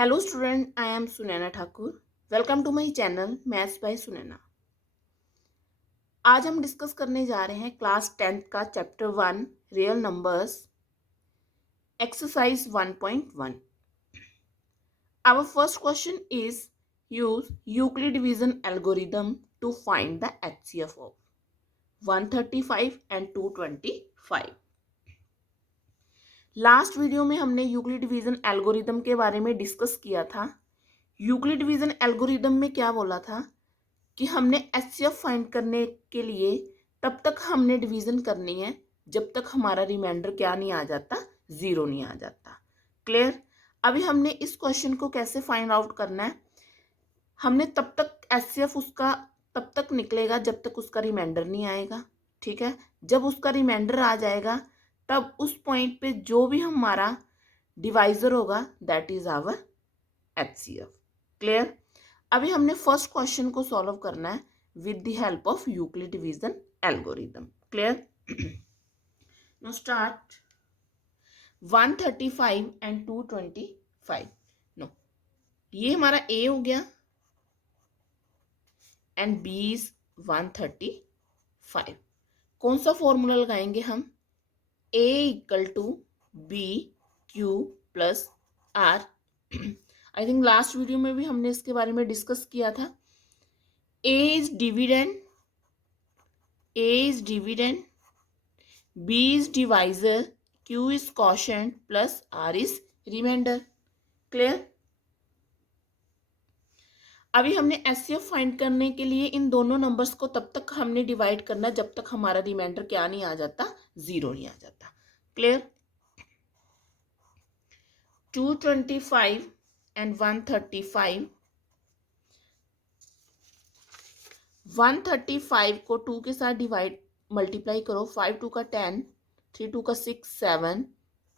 Hello student, I am Sunaina Thakur. Welcome to my channel maths by Sunaina. आज हम discuss करने जा रहे हैं क्लास 10th का chapter 1 real numbers exercise 1.1। Our first question is use Euclid division algorithm to find the HCF of 135 and 225। Last video में हमने Euclid division algorithm के बारे में डिस्कस किया था। यूक्लिड डिवीजन एल्गोरिथम में क्या बोला था कि हमने एचसीएफ फाइंड करने के लिए तब तक हमने डिवीजन करनी है जब तक हमारा रिमाइंडर क्या नहीं आ जाता, जीरो नहीं आ जाता। क्लियर। अभी हमने इस क्वेश्चन को कैसे फाइंड आउट करना है, हमने तब तक एचसीएफ उसका तब तक निकलेगा जब तक उसका रिमाइंडर नहीं आएगा। ठीक है, जब उसका रिमाइंडर आ जाएगा तब उस पॉइंट पे जो भी हमारा डिवाइजर होगा that is our HCF. Clear. अभी हमने फर्स्ट क्वेश्चन को सॉल्व करना है with the help of Euclid division algorithm. Clear. Now start 135 and 225। Now, ये हमारा ए हो गया एंड बी इज 135। कौन सा फॉर्मूला लगाएंगे हम? A equal to B Q plus R. I think last video में भी हमने इसके बारे में डिस्कस किया था। A is dividend, A is dividend, B is divisor, Q is quotient plus R is remainder। Clear. अभी हमने एचसीएफ फाइंड करने के लिए इन दोनों नंबर्स को तब तक हमने डिवाइड करना जब तक हमारा रिमाइंडर क्या नहीं आ जाता, जीरो नहीं आ जाता। क्लियर। 225 एंड 135। 135 को 2 के साथ डिवाइड मल्टीप्लाई करो, 5 2 का 10, 3 2 का 6 7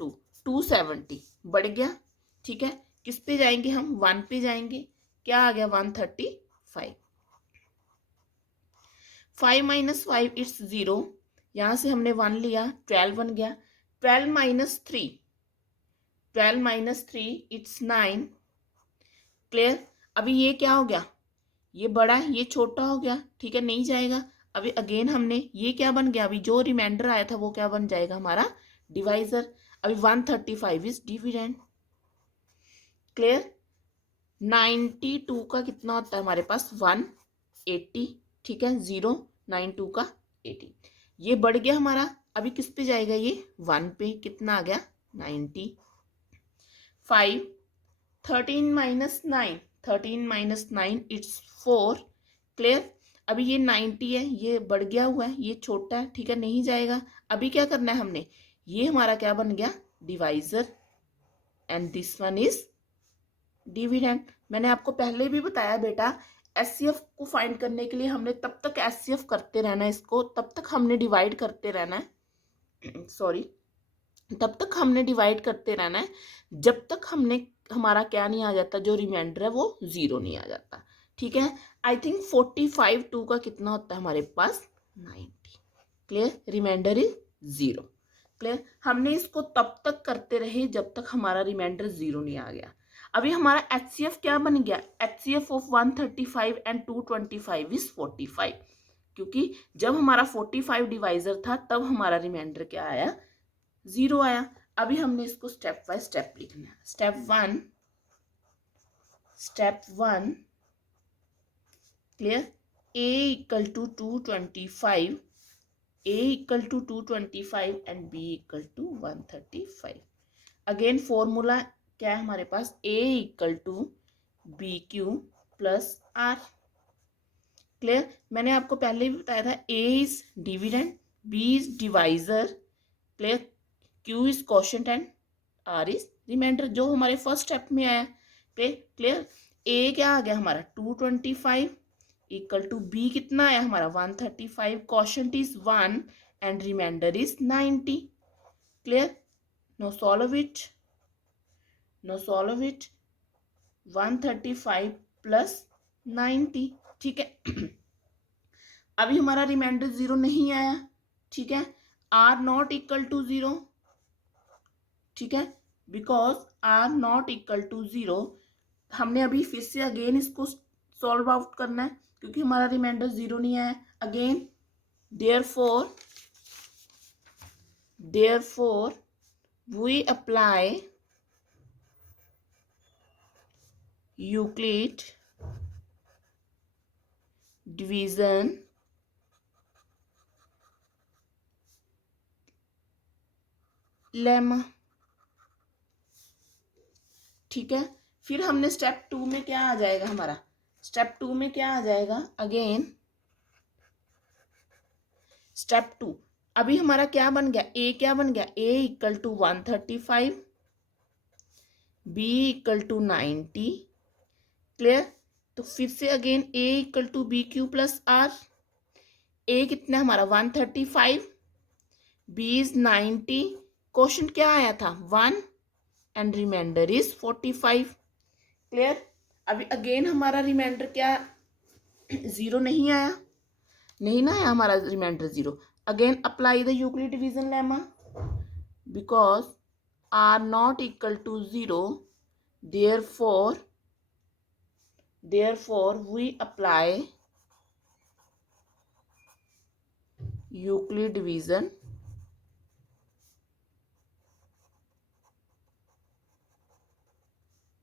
2 270 बढ़ गया। ठीक है, किस पे जाएंगे हम? 1 पे जाएंगे। क्या आ गया? 135। 5 माइनस 5 इट्स 0। यहां से हमने 1 लिया, 12 बन गया। 12 माइनस 3, 12 माइनस 3 इट्स 9। क्लियर। अभी ये क्या हो गया? ये बड़ा है, ये छोटा हो गया। ठीक है, नहीं जाएगा। अभी अगेन हमने ये क्या बन गया? अभी जो रिमाइंडर आया था वो क्या बन जाएगा? हमारा डिवाइजर। अभी 135 इज डिविडेंड। क्लियर। 92 का कितना होता है हमारे पास? 180। ठीक है, 0 92 का 80। ये बढ़ गया हमारा। अभी किस पे जाएगा? ये 1 पे। कितना आ गया? 90। 5 13 माइनस 9, 13 माइनस 9 इट्स 4। क्लियर। अभी ये 90 है, ये बढ़ गया हुआ है, ये छोटा है। ठीक है, नहीं जाएगा। अभी क्या करना है हमने? ये हमारा क्या बन गया? Divisor and this one is dividend. मैंने आपको पहले भी बताया बेटा, एचसीएफ को फाइंड करने के लिए हमने तब तक एचसीएफ करते रहना है, इसको तब तक हमने डिवाइड करते रहना है। सॉरी, तब तक हमने डिवाइड करते रहना है जब तक हमने हमारा क्या नहीं आ जाता, जो रिमाइंडर है वो जीरो नहीं आ जाता। ठीक है। आई थिंक 45 2 का कितना होता है हमारे पास? 90। क्लियर। Reminder is zero. क्लियर। हमने इसको तब तक करते रहे जब तक हमारा रिमाइंडर जीरो नहीं आ गया। अभी हमारा एचसीएफ क्या बन गया? HCF of 135 and 225 is 45। क्योंकि जब हमारा 45 डिवाइजर था तब हमारा रिमाइंडर क्या आया? जीरो आया। अभी हमने इसको स्टेप बाय स्टेप लिखना है। Step one. Clear. A equal to 225, A equal to 225 and B equal to 135। Again formula क्या है हमारे पास? A equal to B Q plus R. Clear. मैंने आपको पहले भी बताया था, A is dividend, B is divisor, clear, Q is quotient and are is remainder, जो हमारे फर्स्ट स्टेप में आया। क्लियर। ए क्या आ गया हमारा? 225 इक्वल टू बी कितना आया हमारा? 135। Quotient is 1 and reminder is 90। Clear. Now solve it, now solve it. 135 plus 90। ठीक है। अभी हमारा रिमाइंडर जीरो नहीं आया। ठीक है, r not equal to zero. ठीक है, because are not equal to zero हमने अभी फिर से अगेन इसको सॉल्व आउट करना है क्योंकि हमारा रिमाइंडर 0 नहीं आया। Again therefore we apply Euclid division lemma. ठीक है, फिर हमने स्टेप 2 में क्या आ जाएगा हमारा, स्टेप 2 में क्या आ जाएगा, अगेन स्टेप 2 अभी हमारा क्या बन गया, ए क्या बन गया, A equal to 135, B equal to 90। Clear, तो फिर से again A equal to B Q plus are. A कितना हमारा 135, बी इज 90, क्वेश्चन क्या आया था 1 एंड रिमाइंडर इज 45। क्लियर, अभी अगेन हमारा रिमाइंडर क्या 0 नहीं आया, नहीं ना आया हमारा remainder 0। Again apply the Euclid division lemma, because are not equal to 0, therefore we apply Euclid division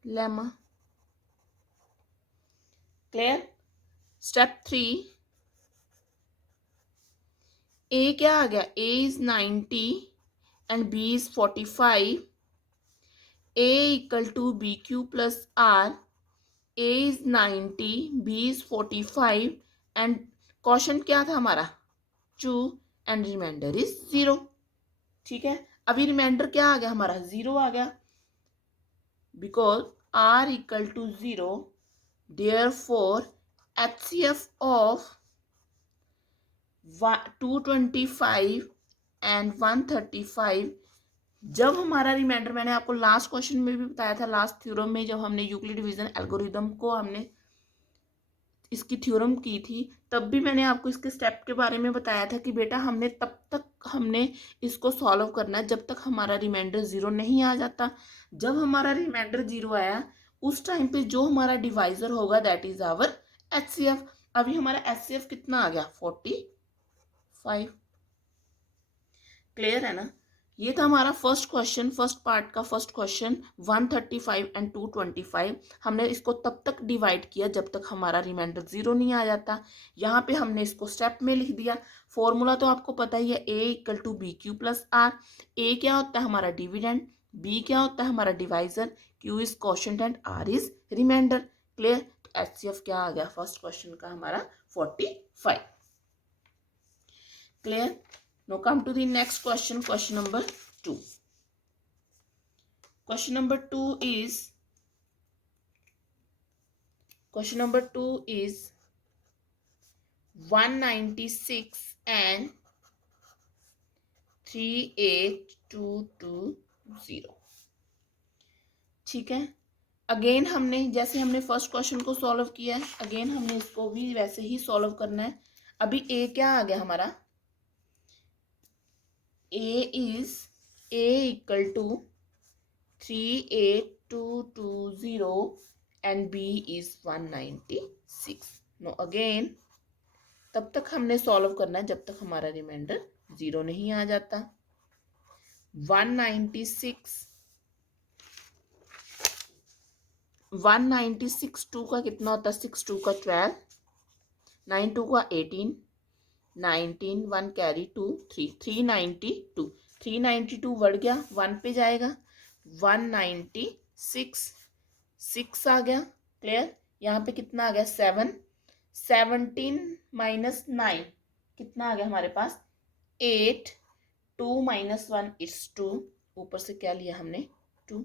lemma। Clear, step 3 A क्या आ गया, A is 90 and B is 45, A equal to B Q plus are, A is 90, B is 45 and question क्या था हमारा 2 and reminder is 0। ठीक है, अभी reminder क्या आ गया हमारा 0 आ गया, because r equal to 0, therefore HCF of 225 and 135, जब हमारा रिमाइंडर, मैंने आपको लास्ट क्वेश्चन में भी बताया था, लास्ट थ्योरम में जब हमने यूक्लिड डिवीजन एल्गोरिदम को हमने इसकी थ्योरम की थी, तब भी मैंने आपको इसके स्टेप के बारे में बताया था कि बेटा हमने तब तक हमने इसको सॉल्व करना है जब तक हमारा रिमाइंडर 0 नहीं आ जाता। जब हमारा रिमाइंडर 0 आया उस टाइम पे जो हमारा डिवाइजर होगा दैट इज आवर HCF। अभी हमारा HCF कितना आ गया 45। क्लियर है ना, ये था हमारा फर्स्ट क्वेश्चन, फर्स्ट पार्ट का फर्स्ट क्वेश्चन 135 एंड 225। हमने इसको तब तक डिवाइड किया जब तक हमारा रिमाइंडर 0 नहीं आ जाता। यहाँ पे हमने इसको स्टेप में लिख दिया। फॉर्मूला तो आपको पता ही है, A equal to B Q plus are. A क्या होता है हमारा डिविडेंड, बी क्या होता है हमारा divisor, q is quotient and are is reminder. Clear, तो HCF क्या आ गया फर्स्ट क्वेश्चन का हमारा 45। Clear, now come to the next question, question number 2। question number 2 is 196 and 38220। ठीक है, अगेन हमने जैसे हमने फर्स्ट क्वेश्चन को सॉल्व किया है, अगेन हमने इसको भी वैसे ही सॉल्व करना है। अभी ए क्या आ गया हमारा, A is A equal to 38220 and B is 196। Now again तब तक हमने सॉल्व करना है जब तक हमारा रिमाइंडर 0 नहीं आ जाता। 196 2 का कितना होता है, 6 2 का 12, 9 2 का 18, 19 1 कैरी 2 3 392, 392 बढ़ गया 1 पे जाएगा, 196 6 आ गया। क्लियर, यहाँ पे कितना आ गया 7, 17 माइनस 9 कितना आ गया हमारे पास 8, 2 माइनस 1 इट्स 2, ऊपर से क्या लिया हमने 2।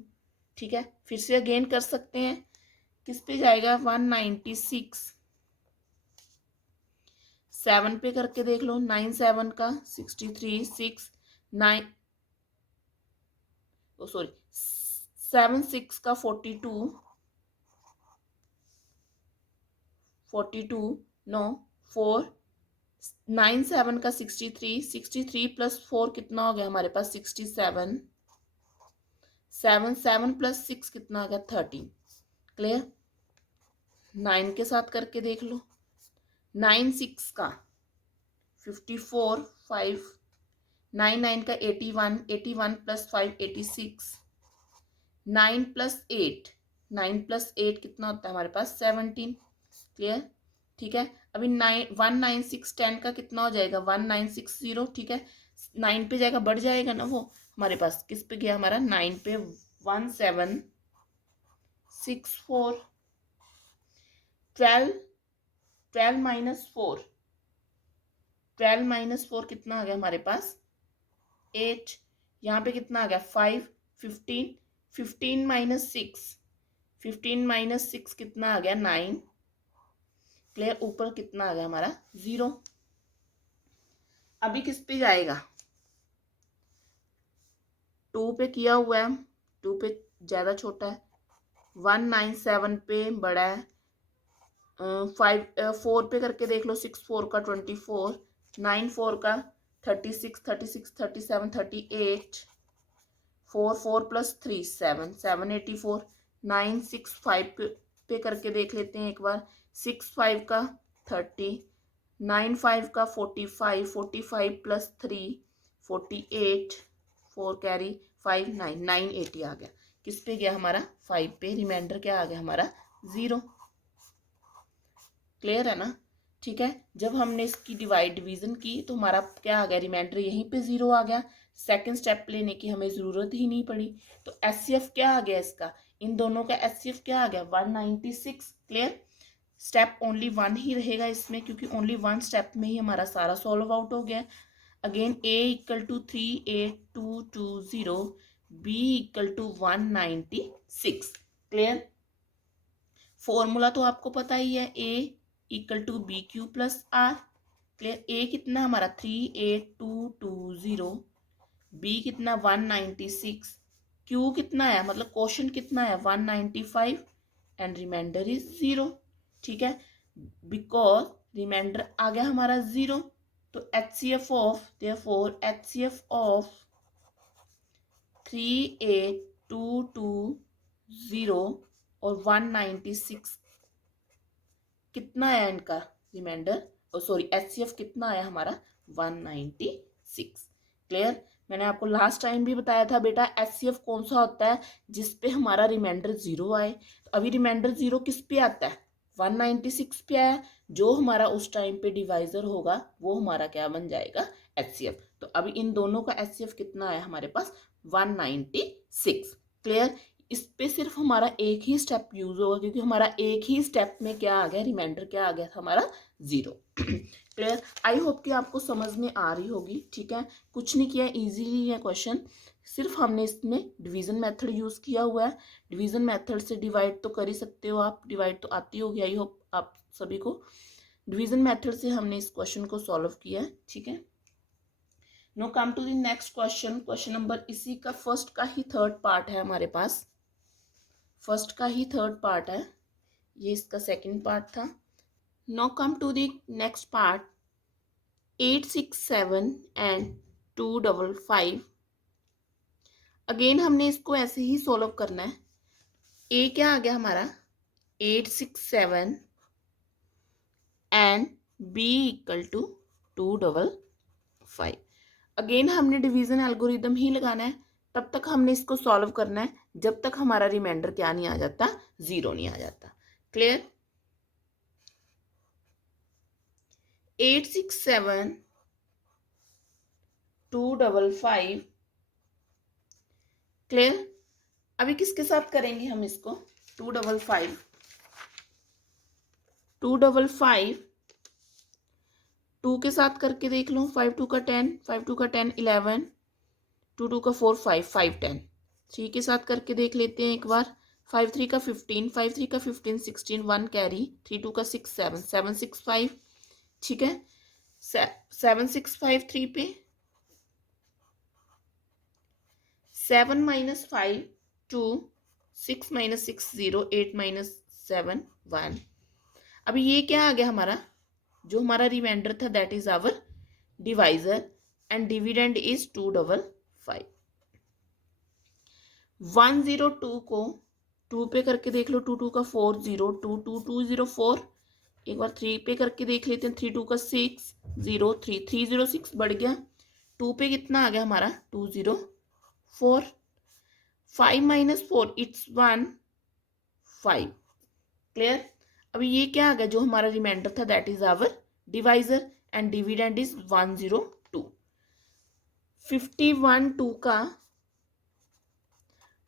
ठीक है, फिर से अगेन कर सकते हैं, किस पे जाएगा 196 7 पे करके देख लो, 9 7 का 63, 6 9 सॉरी 7 6 का 42 नो 4 9 7 का 63, 63 प्लस 4 कितना हो गया हमारे पास 67, 7 7 प्लस 6 कितना आ गया 13। क्लियर। 9 के साथ करके देख लो। 9 6 का 54, 5 9 9 का 81, 81 प्लस 5 86, 9 प्लस 8, 9 प्लस 8 कितना होता है हमारे पास 17। क्लियर। ठीक है, अभी 196 10 का कितना हो जाएगा 1960। ठीक है, 9 पे जाएगा, बढ़ जाएगा ना वो। हमारे पास किस पे गया हमारा 9 पे 1764। 12 12 माइनस 4, 12 माइनस 4 कितना आ गया हमारे पास 8। यहाँ पे कितना आ गया 5, 15, 15 माइनस 6, 15 माइनस 6 कितना आ गया 9। क्लियर। ऊपर कितना आ गया हमारा 0। अभी किस पे जाएगा 2 पे किया हुआ है, 2 पे ज्यादा छोटा है, 197 पे बड़ा है, 4 पे करके देख लो, 6 4 का 24, 9 4 का 36, 36 37 38, 4 4 प्लस 3 7 7 84, 9 6 5 पे करके देख लेते हैं एक बार, 6 5 का 30, 9 5 का 45, 45 प्लस 3 48, 4 कैरी 5 9 9 80 आ गया। किस पे गया हमारा 5 पे, रिमाइंडर क्या आ गया हमारा 0। क्लियर है ना। ठीक है, जब हमने इसकी डिवीजन की तो हमारा क्या आ गया रिमाइंडर यहीं पे 0 आ गया। सेकंड स्टेप लेने की हमें ज़रूरत ही नहीं पड़ी। तो एचसीएफ क्या आ गया इसका, इन दोनों का एचसीएफ क्या आ गया 196। क्लियर। स्टेप ओनली 1 ही रहेगा इसमें, क्योंकि ओनली 1 स्टेप में ही हमारा सारा सॉल्व आउट हो गया। Again a equal to 38220, b equal to 196। Clear. Formula तो आपको पता ही है, a equal to B Q plus R. Clear. A कितना हमारा 38220, बी कितना 196, क्यू कितना है मतलब क्वेश्चन कितना है 195, एंड रिमाइंडर इज 0। ठीक है, बिकॉज रिमाइंडर आ गया हमारा 0, तो HCF of therefore HCF of 38220 और 196 कितना है इनका रिमाइंडर, और सॉरी एचसीएफ कितना आया हमारा 196। क्लियर। मैंने आपको लास्ट टाइम भी बताया था बेटा एचसीएफ कौन सा होता है जिसपे हमारा रिमाइंडर 0 आए। तो अभी रिमाइंडर 0 किस पे आता है 196 पे आया, जो हमारा उस टाइम पे डिवाइजर होगा वो हमारा क्या बन जाएगा एचसीएफ। तो अभी इन दोनों का एचसीएफ कितना आया हमारे पास 196। क्लियर। इस पे सिर्फ हमारा एक ही स्टेप यूज होगा, क्योंकि हमारा एक ही स्टेप में क्या आ गया रिमाइंडर क्या आ गया था हमारा 0। क्लियर। आई होप कि आपको समझ में आ रही होगी। ठीक है, कुछ नहीं किया, इजीली है क्वेश्चन, सिर्फ हमने इसमें डिवीजन मेथड यूज किया हुआ है। डिवीजन मेथड से डिवाइड तो कर ही सकते हो आप, डिवाइड तो आती होगी आई होप आप सभी को। डिवीजन मेथड से हमने इस क्वेश्चन को सॉल्व किया है। ठीक है, now come to the next question. Question number इसी का फर्स्ट का ही थर्ड पार्ट है हमारे पास, फर्स्ट का ही थर्ड पार्ट है, ये इसका सेकंड पार्ट था। Now come to the next part 867 and 255। Again हमने इसको ऐसे ही सॉल्व करना है। ए क्या आ गया हमारा 867 and B equal to 255। Again हमने डिवीजन एल्गोरिदम ही लगाना है, तब तक हमने इसको सॉल्व करना है जब तक हमारा रिमाइंडर क्या नहीं आ जाता 0 नहीं आ जाता। क्लियर। 867 255। क्लियर। अभी किसके साथ करेंगे हम इसको 255 2 के साथ करके देख लो। 5 2 का 10, 5 2 का 10 11, 2 2 का 4 5 5 10। 3 के साथ करके देख लेते हैं एक बार। 5 3 का 15, 5 3 का 15 16, 1 कैरी, 3 2 का 6 7 7 6 5। ठीक है, 7 6 5 3 पे 7 माइनस 5 2, 6 माइनस 6 0, 8 माइनस 7 1। अभी ये क्या आ गया हमारा, जो हमारा रिमाइंडर था that is our divisor, and dividend is 255। 102 को 2 पे करके देख लो, 2 2 का 4 0, 2 2 2 0 4। एक बार 3 पे करके देख लेते हैं, 3 2 का 6 0 3 3 0 6 बढ़ गया। 2 पे कितना आ गया हमारा 2 0 4। 5 माइनस 4 इट्स 1 5। क्लियर। अभी ये क्या आ गया, जो हमारा रिमाइंडर था that is our divisor and dividend is 102। 51 2 का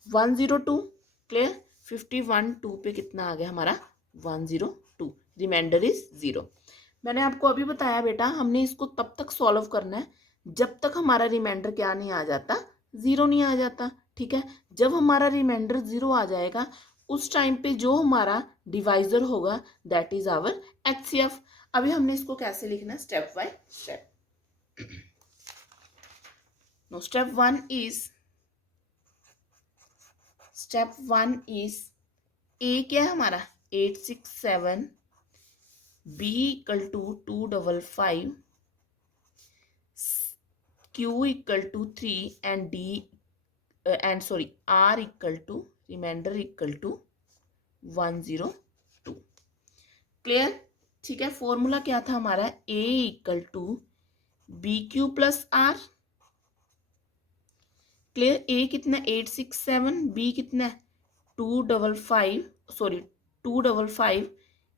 102। क्लियर। 51 2 पे कितना आ गया हमारा 102, रिमाइंडर इज 0। मैंने आपको अभी बताया बेटा, हमने इसको तब तक सॉल्व करना है जब तक हमारा रिमाइंडर क्या नहीं आ जाता, 0 नहीं आ जाता। ठीक है। जब हमारा रिमाइंडर 0 आ जाएगा उस टाइम पे जो हमारा डिवाइजर होगा दैट इज आवर एचसीएफ। अभी हमने इसको कैसे लिखना है, step by step. No step one is A क्या है हमारा 867, B equal to 255, Q equal to 3 and R equal to remainder equal to 102। Clear. ठीक है। फॉर्मूला क्या था हमारा, A equal to B Q plus R. Clear. A कितना 867, B कितना 255,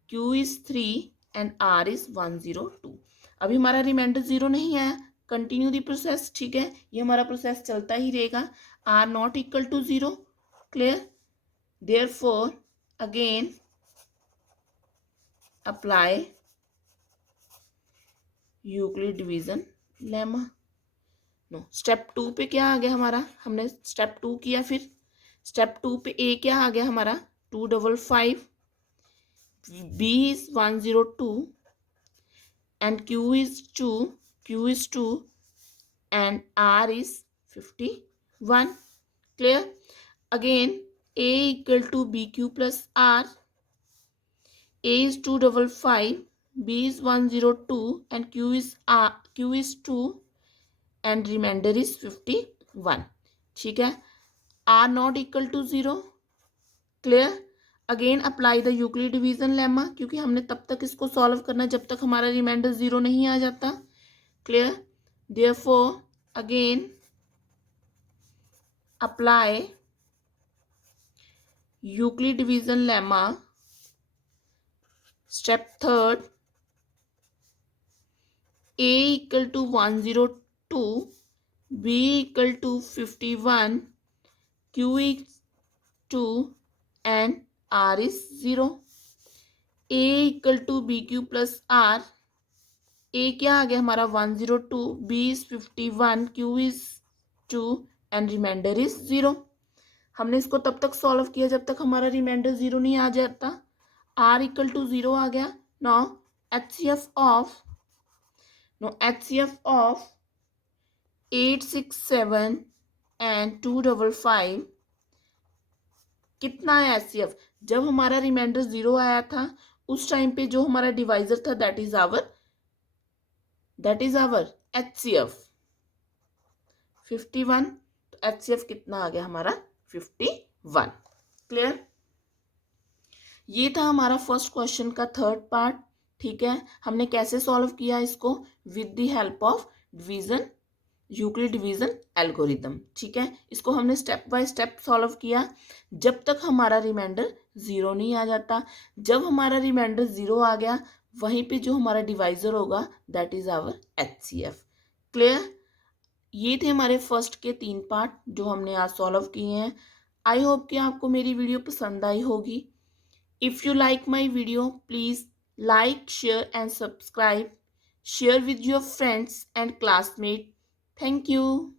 Q is 3 and are is 102। अभी हमारा रिमाइंडर 0 नहीं आया, कंटिन्यू दी प्रोसेस। ठीक है। ये हमारा प्रोसेस चलता ही रहेगा। R not equal to 0। Clear. Therefore again apply Euclid division lemma. Now step 2 पे क्या आ गया हमारा, हमने स्टेप 2 किया, फिर स्टेप 2 पे ए क्या आ गया हमारा 255, b is 102 and q is 2 and are is 51। Clear. Again A equal to B Q plus are. A is 255, b is 102 and q is 2 and reminder is 51। ठीक है। R not equal to 0। Clear. Again apply the Euclid division lemma, क्योंकि हमने तब तक इसको solve करना है जब तक हमारा रिमाइंडर 0 नहीं आ जाता। Clear. Therefore again apply Euclid division lemma. Step 3, a equal to 102, b equal to 51, q is 2 and r is 0। a equal to B Q plus r. a क्या आ गया हमारा 102, b is 51, q is 2 and reminder is 0। हमने इसको तब तक solve किया जब तक हमारा रिमाइंडर 0 नहीं आ जाता। r इक्वल टू 0 आ गया। नाउ HCF ऑफ 867 एंड 255 कितना है HCF, जब हमारा रिमाइंडर 0 आया था उस टाइम पे जो हमारा डिवाइजर था दैट इज आवर HCF 51। तो HCF कितना आ गया हमारा 51। क्लियर। ये था हमारा फर्स्ट क्वेश्चन का थर्ड पार्ट। ठीक है। हमने कैसे सॉल्व किया इसको, with the help of division, Euclid division algorithm. ठीक है। इसको हमने स्टेप बाय स्टेप सॉल्व किया जब तक हमारा रिमाइंडर 0 नहीं आ जाता। जब हमारा रिमाइंडर 0 आ गया वहीं पे जो हमारा डिवाइजर होगा that is our HCF। Clear. ये थे हमारे फर्स्ट के 3 पार्ट जो हमने आज सॉल्व किए हैं। आई होप कि आपको मेरी वीडियो पसंद आई होगी। If you like my video, please like, share and subscribe. Share with your friends and classmates. Thank you.